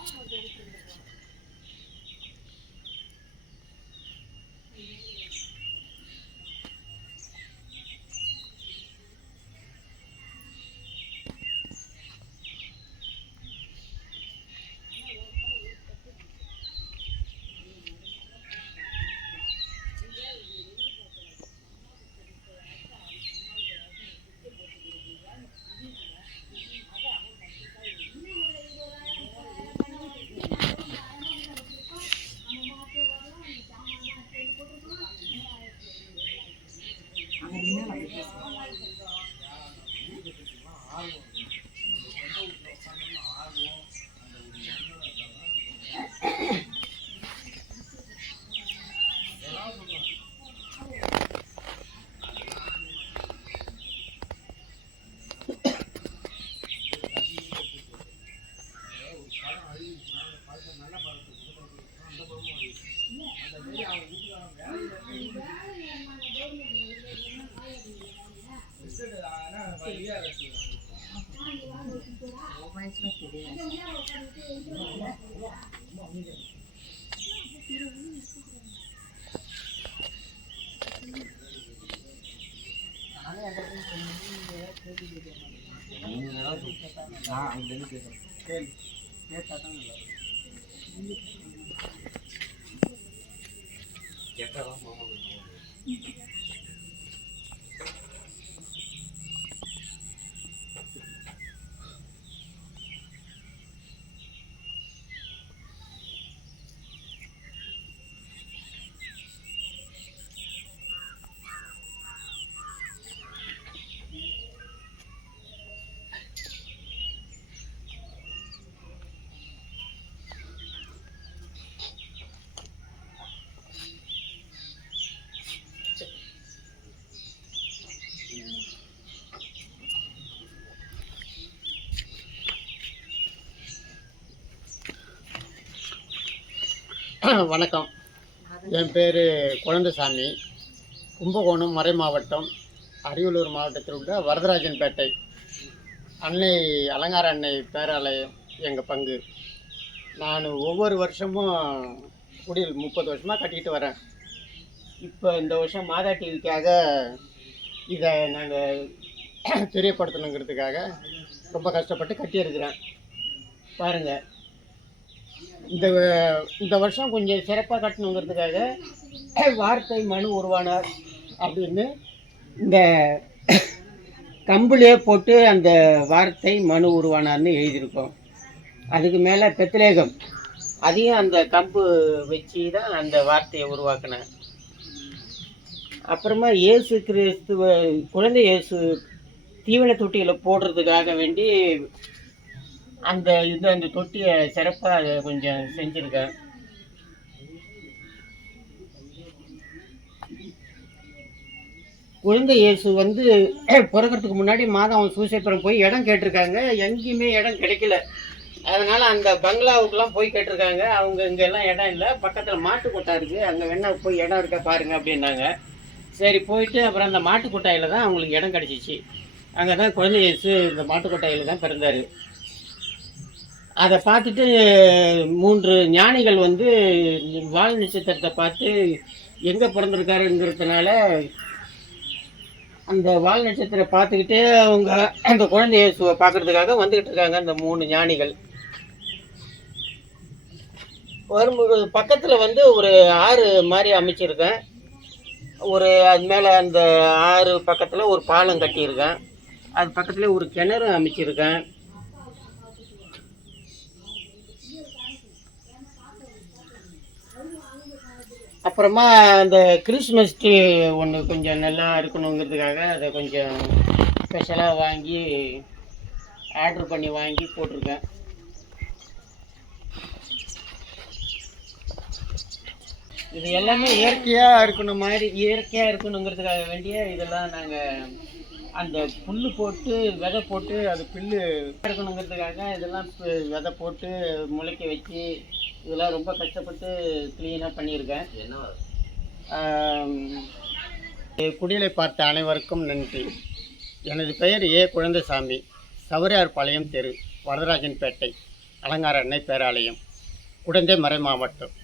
那么も全身で。ஆர்வம் நான் அங்கிருந்து பேசுறேன் கேள்வி கேட்டா தான் நல்லா மாமா வணக்கம். என் பேர் குழந்தசாமி. கும்பகோணம் மறை மாவட்டம் அரியலூர் மாவட்டத்தில் உள்ள வரதராஜன்பேட்டை. அன்னை அலங்கார அன்னை பேராலயம் எங்கள் பங்கு. நான் ஒவ்வொரு வருஷமும் குடியில் முப்பது வருஷமாக கட்டிக்கிட்டு வரேன். இப்போ இந்த வருஷம் மாதா டிவிக்காக இதை நாங்கள் தெரியப்படுத்தணுங்கிறதுக்காக ரொம்ப கஷ்டப்பட்டு கட்டியிருக்கிறேன். பாருங்கள் இந்த இந்த வருஷம் கொஞ்சம் சிறப்பாக கட்டணுங்கிறதுக்காக வார்த்தை மனு உருவானார் அப்படின்னு இந்த கம்புலே போட்டு அந்த வார்த்தை மனு உருவானார்னு எழுதியிருக்கோம். அதுக்கு மேலே பெத்லேகம். அதையும் அந்த கம்பு வச்சு தான் அந்த வார்த்தையை உருவாக்கினேன் அப்புறமா இயேசு கிறிஸ்துவ குழந்தை இயேசு தீவன தொட்டியில் போடுறதுக்காக வேண்டி அந்த இது அந்த தொட்டியை சிறப்பாக அதை கொஞ்சம் செஞ்சுருக்கேன். குழந்தை இயேசு வந்து பிறக்கிறதுக்கு முன்னாடி மாதம் அவன் சூசேபுரம் போய் இடம் கேட்டிருக்காங்க. எங்கேயுமே இடம் கிடைக்கல. அதனால் அந்த பங்களாவுக்குலாம் போய் கேட்டிருக்காங்க. அவங்க இங்கே எல்லாம் இடம் இல்லை. பக்கத்தில் மாட்டுக்கொட்டா இருக்குது அங்கே வேணால் போய் இடம் இருக்கா பாருங்கள் அப்படின்னாங்க. சரி போயிட்டு அப்புறம் அந்த மாட்டுக்கொட்டாயில் தான் அவங்களுக்கு இடம் கிடச்சிச்சு. அங்கே தான் குழந்தை இயேசு இந்த மாட்டுக்கொட்டாயில் தான் பிறந்தார். அதை பார்த்துட்டு மூன்று ஞானிகள் வந்து வால் நட்சத்திரத்தை பார்த்து எங்கே பிறந்திருக்காருங்கிறதுனால அந்த வால் நட்சத்திரம் பார்த்துக்கிட்டே அவங்க அந்த குழந்தைய இயேசுவை பார்க்கறதுக்காக வந்துக்கிட்டு இருக்காங்க அந்த மூணு ஞானிகள். வரும்போது பக்கத்தில் வந்து ஒரு ஆறு மாதிரி அமைச்சிருக்கேன். ஒரு அது மேலே அந்த ஆறு பக்கத்தில் ஒரு பாலம் கட்டியிருக்கேன். அது பக்கத்தில் ஒரு கிணறு அமைச்சிருக்கேன். அப்புறமா அந்த கிறிஸ்மஸ் ட்ரீ ஒன்று கொஞ்சம் நல்லா இருக்கணுங்கிறதுக்காக அதை கொஞ்சம் ஸ்பெஷலாக வாங்கி ஆர்டர் பண்ணி வாங்கி போட்டிருக்கேன். இது எல்லாமே இயற்கையாக இருக்கணும் மாதிரி இயற்கையாக இருக்கணுங்கிறதுக்காக வேண்டிய இதெல்லாம் நாங்கள் அந்த புல் போட்டு விதை போட்டு அது புல்லு இருக்கணுங்கிறதுக்காக இதெல்லாம் விதை போட்டு முளைக்க வச்சு இதெல்லாம் ரொம்ப கஷ்டப்பட்டு க்ளீனாக பண்ணியிருக்கேன். என்ன குடிலை பார்த்த அனைவருக்கும் நன்றி. எனது பெயர் ஏ குழந்தைசாமி. சவரியார் பாளையம் தெரு வரதராஜன்பேட்டை அலங்கார அன்னை பேராலயம் குடந்தை மறை மாவட்டம்.